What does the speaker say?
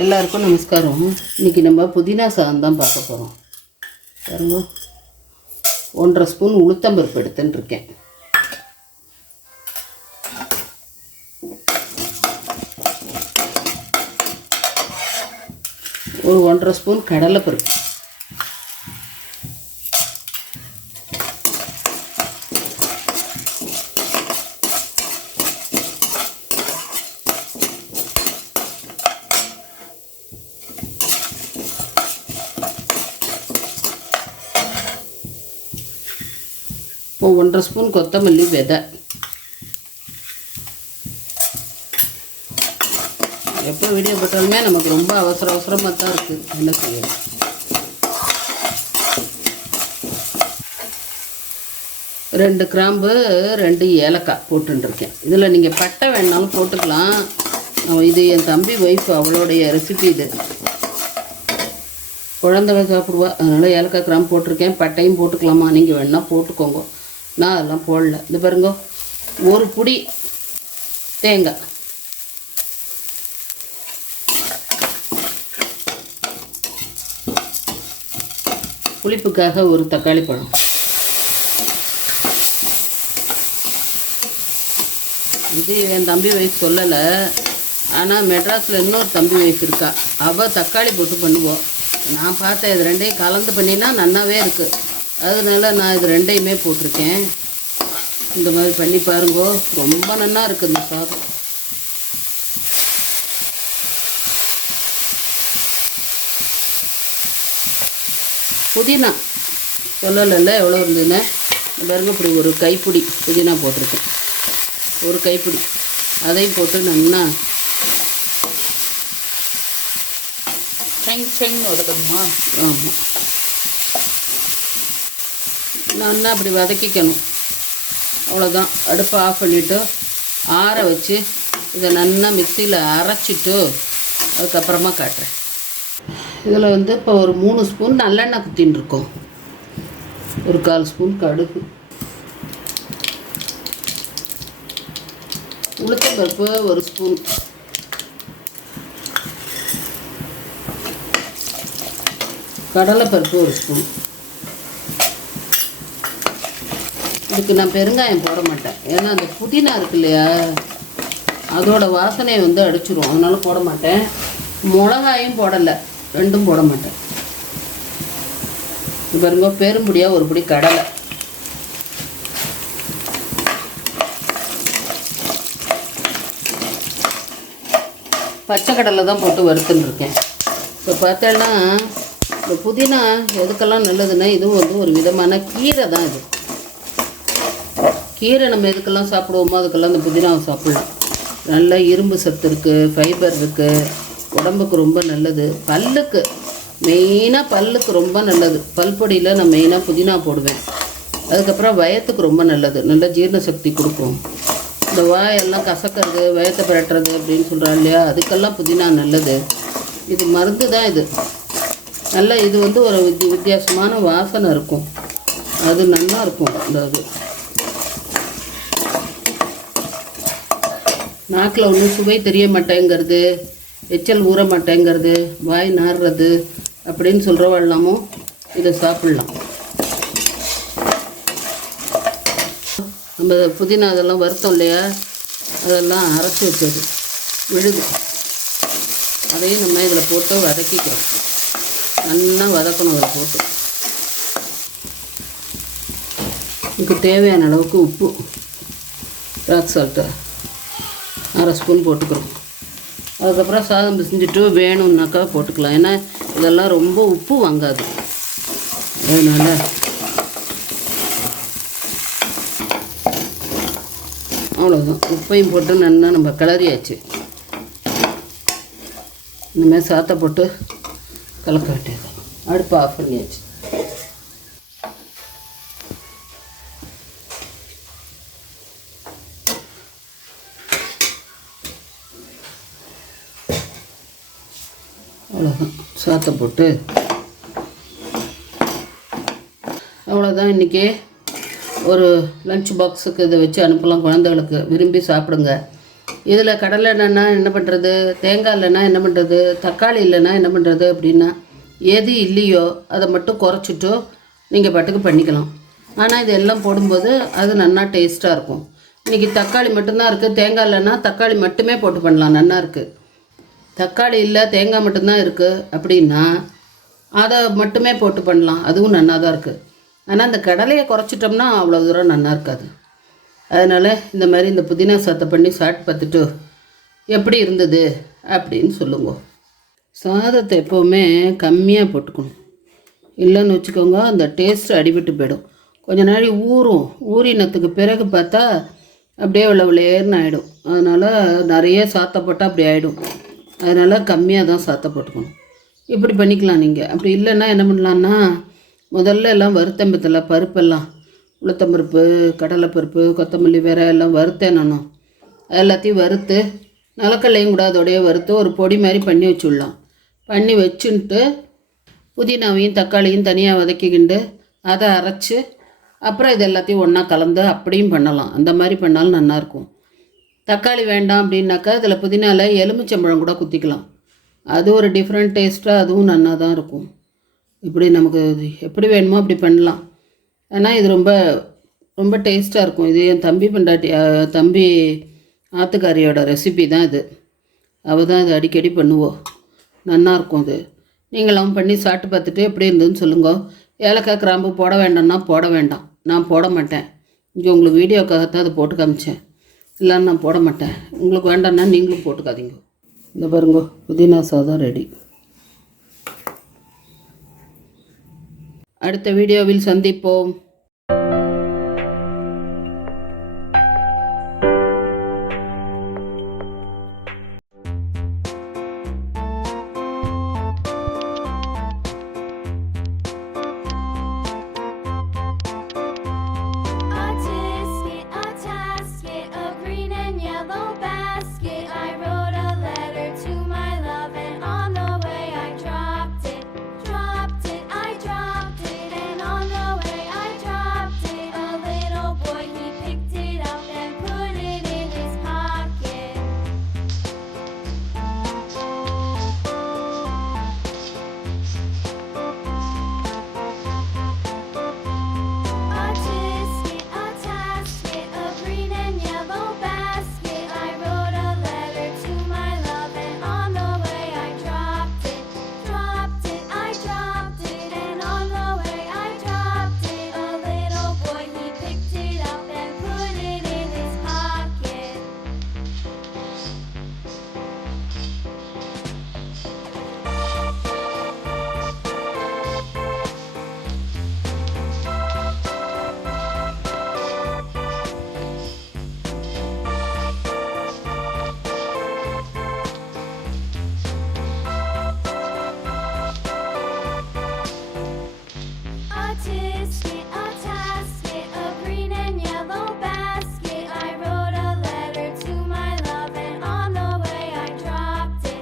எல்லாருக்கும் நமஸ்காரம். இன்றைக்கி நம்ம புதினா சாதம் தான் பார்க்க போகிறோம். பாருங்க, 1.5 ஸ்பூன் உளுத்தம்பருப்பு எடுத்துட்டுருக்கேன். ஒரு 1.5 ஸ்பூன் கடலைப்பருப்பு, இப்போ 1.5 ஸ்பூன் கொத்தமல்லி விதை. எப்போ வீடியோ போட்டாலுமே நமக்கு ரொம்ப அவசரமாக தான் இருக்குது. என்ன செய்யணும்? 2 கிராம்பு 2 ஏலக்காய் போட்டுருக்கேன். இதில் நீங்கள் பட்டை வேணாலும் போட்டுக்கலாம். இது என் தம்பி ஒய்ஃப், அவளுடைய ரெசிபி. இது குழந்தை சாப்பிடுவா, அதனால் ஏலக்காய் கிராம்பு போட்டிருக்கேன். பட்டையும் போட்டுக்கலாமா, நீங்கள் வேணால் போட்டுக்கோங்க. நான் அதெல்லாம் போடல. இது பாருங்க, ஒரு புடி தேங்காய், புளிப்புக்காக ஒரு தக்காளி பழம். இது என் தம்பி வயசு சொல்லலை, ஆனால் மெட்ராஸில் இன்னொரு தம்பி வயசு இருக்கா, அவள் தக்காளி போட்டு பண்ணுவோம். நான் பார்த்தேன், இது ரெண்டையும் கலந்து பண்ணினா நல்லாவே இருக்குது. அதனால நான் இது ரெண்டையுமே போட்டிருக்கேன். இந்த மாதிரி பண்ணி பாருங்கோ, ரொம்ப நல்லா இருக்குது இந்த சாதம். புதினா சொல்லலைல்ல எவ்வளோ இருந்ததுன்னு. பாருங்க, இப்படி ஒரு கைப்பிடி புதினா போட்டிருக்கேன். ஒரு கைப்பிடி அதையும் போட்டு நல்லா உதக்கணுமா? ஆமாம், நல்லா அப்படி வதக்கிக்கணும். அவ்வளோதான். அடுப்பை ஆஃப் பண்ணிவிட்டு ஆற வச்சு இதை நல்லா மிக்சியில் அரைச்சிட்டு அதுக்கப்புறமா காட்டுறேன். இதில் வந்து இப்போ ஒரு 3 ஸ்பூன் நல்லெண்ணெய் குத்தின்னு இருக்கோம். ஒரு 1/4 ஸ்பூன் கடுகு, உளுத்தம்பருப்பு 1 ஸ்பூன், கடலைப்பருப்பு 1 ஸ்பூன். இதுக்கு நான் பெருங்காயம் போட மாட்டேன், ஏன்னா அந்த புதினா இருக்கு இல்லையா, அதோட வாசனையை வந்து அடிச்சிடும். அதனால போட மாட்டேன். மிளகாயும் போடலை, ரெண்டும் போட மாட்டேன். இது பாருங்க, பெரும்புடியாக ஒரு பிடி கடலை, பச்சை கடலை தான் போட்டு வறுத்துன்னு இருக்கேன். இப்போ பார்த்தேன்னா இந்த புதினா எதுக்கெல்லாம் நல்லதுன்னா, இதுவும் வந்து ஒரு விதமான கீரை தான். இது கீரை நம்ம எதுக்கெல்லாம் சாப்பிடுவோமோ அதுக்கெல்லாம் இந்த புதினாவை சாப்பிடலாம். நல்ல இரும்பு சத்து இருக்குது, ஃபைபர் இருக்குது, உடம்புக்கு ரொம்ப நல்லது. பல்லுக்கு மெயினாக, பல்லுக்கு ரொம்ப நல்லது. பல்பொடியில் நான் மெயினாக புதினா போடுவேன். அதுக்கப்புறம் வயத்துக்கு ரொம்ப நல்லது, நல்ல ஜீரண சக்தி கொடுக்கும். இந்த வாயெல்லாம் கசக்கிறது, வயத்தை பிரட்டுறது அப்படின்னு சொல்கிறாங்க இல்லையா, அதுக்கெல்லாம் புதினா நல்லது. இது மருந்து தான். இது நல்ல, இது வந்து ஒரு வித்தியாசமான வாசனை இருக்கும், அது நல்லா இருக்கும். இந்த இது நாக்கில் ஒன்றும் சுவை தெரிய மாட்டேங்கிறது, எச்சல் ஊற மாட்டேங்கிறது, வாய் நாடுறது அப்படின்னு சொல்கிறவெல்லாமும் இதை சாப்பிட்லாம். நம்ம புதினா அதெல்லாம் வருத்தம் இல்லையா, அதெல்லாம் அரைச்சி வச்சது விழுது, அதையும் நம்ம இதில் போட்டு வதக்கிக்கிறோம். நல்லா வதக்கணும். அதில் போட்டு இதுக்கு தேவையான அளவுக்கு உப்பு, ராக் சால்ட்டு 1/2 ஸ்பூன் போட்டுக்கிறோம். அதுக்கப்புறம் சாதம் பிசைஞ்சிட்டு வேணும்னாக்கா போட்டுக்கலாம், ஏன்னா இதெல்லாம் ரொம்ப உப்பு வாங்காது. அதனால் அவ்வளோதான். உப்பையும் போட்டு நல்லா நம்ம கிளறியாச்சு. இந்தமாதிரி சாத்தை போட்டு கலக்க வேண்டியது. அடுப்பு ஆஃப் பண்ணியாச்சு. அவ்வளோதான். சாத்தை போட்டு அவ்வளோதான். இன்றைக்கி ஒரு லஞ்ச் பாக்ஸுக்கு இதை வச்சு அனுப்பலாம். குழந்தைகளுக்கு விரும்பி சாப்பிடுங்க. இதில் கடலை எண்ணெய்னா என்ன பண்ணுறது, தேங்காய் இல்லைன்னா என்ன பண்ணுறது, தக்காளி இல்லைன்னா என்ன பண்ணுறது அப்படின்னா, எது இல்லையோ அதை மட்டும் குறைச்சிட்டோ நீங்கள் பாட்டுக்கு பண்ணிக்கலாம். ஆனால் இது எல்லாம் போடும்போது அது நல்லா டேஸ்ட்டாக இருக்கும். இன்றைக்கி தக்காளி மட்டும்தான் இருக்குது, தேங்காய் இல்லைன்னா தக்காளி மட்டுமே போட்டு பண்ணலாம், நல்லா இருக்குது. தக்காளி இல்லை தேங்காய் மட்டும்தான் இருக்குது அப்படின்னா அதை மட்டுமே போட்டு பண்ணலாம், அதுவும் நல்லா தான் இருக்குது. ஆனால் இந்த கடலையை குறைச்சிட்டோம்னா அவ்வளோ தூரம் நல்லா இருக்காது. அதனால் இந்த மாதிரி இந்த புதினா சாதத்தை பண்ணி சாப்பிட்டு பார்த்துட்டு எப்படி இருந்தது அப்படின்னு சொல்லுங்க. சாதத்தை எப்போவுமே கம்மியாக போட்டுக்கணும், இல்லைன்னு வச்சுக்கோங்க அந்த டேஸ்ட்டு அடிபட்டு போயிடும். கொஞ்ச நாள் ஊறும், ஊறினத்துக்கு பிறகு பார்த்தா அப்படியே விளேர்னு ஆகிடும். அதனால் நிறைய சாத்தை போட்டால் அப்படி ஆகிடும். அதனால் கம்மியாக தான் சாத்தை போட்டுக்கணும். இப்படி பண்ணிக்கலாம் நீங்கள். அப்படி இல்லைன்னா என்ன பண்ணலான்னா, முதல்ல எல்லாம் வறுத்தம்பத்தில் பருப்பெல்லாம் உளுத்தம்பருப்பு, கடலைப்பருப்பு, கொத்தமல்லி வேற எல்லாம் வறுத்தேனணும். எல்லாத்தையும் வறுத்து நிலக்கல்லையும் கூட அதோடையே வறுத்து ஒரு பொடி மாதிரி பண்ணி வச்சுடலாம். பண்ணி வச்சுன்ட்டு புதினாவையும் தக்காளியும் தனியாக வதக்கிக்கிண்டு அதை அரைச்சி அப்புறம் இது எல்லாத்தையும் ஒன்றா கலந்து அப்படியும் பண்ணலாம். அந்த மாதிரி பண்ணாலும் நல்லாயிருக்கும். தக்காளி வேண்டாம் அப்படின்னாக்கா இதில் புதினாவில் எலுமிச்சம்பழம் கூட குத்திக்கலாம். அது ஒரு டிஃப்ரெண்ட் டேஸ்ட்டாக அதுவும் நல்லா தான் இருக்கும். இப்படி நமக்கு எப்படி வேணுமோ அப்படி பண்ணலாம். ஆனால் இது ரொம்ப ரொம்ப டேஸ்ட்டாக இருக்கும். இது என் தம்பி ஆத்துக்காரியோட ரெசிபி தான் இது. அவள் தான் இது அடிக்கடி பண்ணுவோம், நல்லாயிருக்கும். இது நீங்களும் பண்ணி சாப்பிட்டு பார்த்துட்டு எப்படி இருந்ததுன்னு சொல்லுங்க. ஏலக்காய் கிராம்பு போட வேண்டாம்னா போட வேண்டாம், நான் போட மாட்டேன். இங்கே உங்களுக்கு வீடியோக்காகத்தான் அதை போட்டு காமிச்சேன், இல்லைன்னு நான் போட மாட்டேன். உங்களுக்கு வேண்டாம்னா நீங்களும் போட்டுக்காதீங்க. இந்த பாருங்க, புதினா சாதம் ரெடி. அடுத்த வீடியோவில் சந்திப்போம். artist.